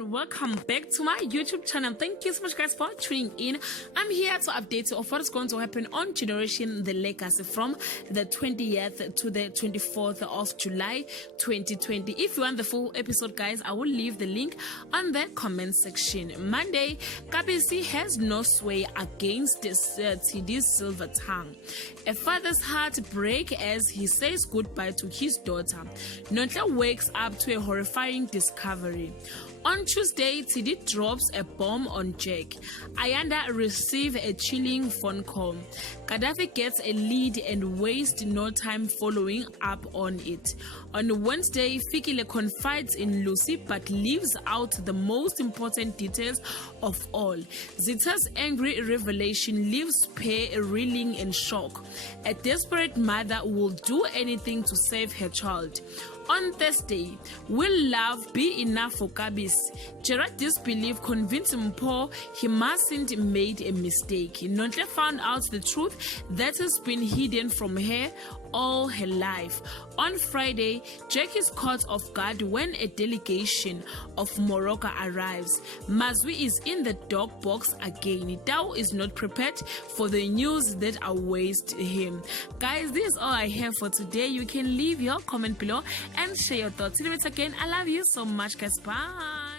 everyone, welcome back to my YouTube channel. Thank you so much guys for tuning in. I'm here to update you of what is going to happen on Generation The Legacy from the 20th to the 24th of July 2020. If you want the full episode guys, I will leave the link on the comment section. Monday, Kabisi has no sway against TD's silver tongue. A father's heart break as he says goodbye to his daughter. Nonhle wakes up to a horrifying discovery. On Tuesday, TD drops a bomb on Jack. Ayanda receives a chilling phone call. Gaddafi gets a lead and wastes no time following up on it. On Wednesday, Fikile confides in Lucy but leaves out the most important details of all. Zita's angry revelation leaves Pei reeling in shock. A desperate mother will do anything to save her child. On Thursday, will love be enough for Kabis? Gerard disbelief convinced Mpho he mustn't made a mistake. Nonhle found out the truth that has been hidden from her all her life. On Friday, Jack is caught off guard when a delegation of Morocco arrives. Mazwi is in the dog box again. Tao is not prepared for the news that awaits him. Guys, this is all I have for today. You can leave your comment below and share your thoughts. Till we meet again, I love you so much guys. Bye.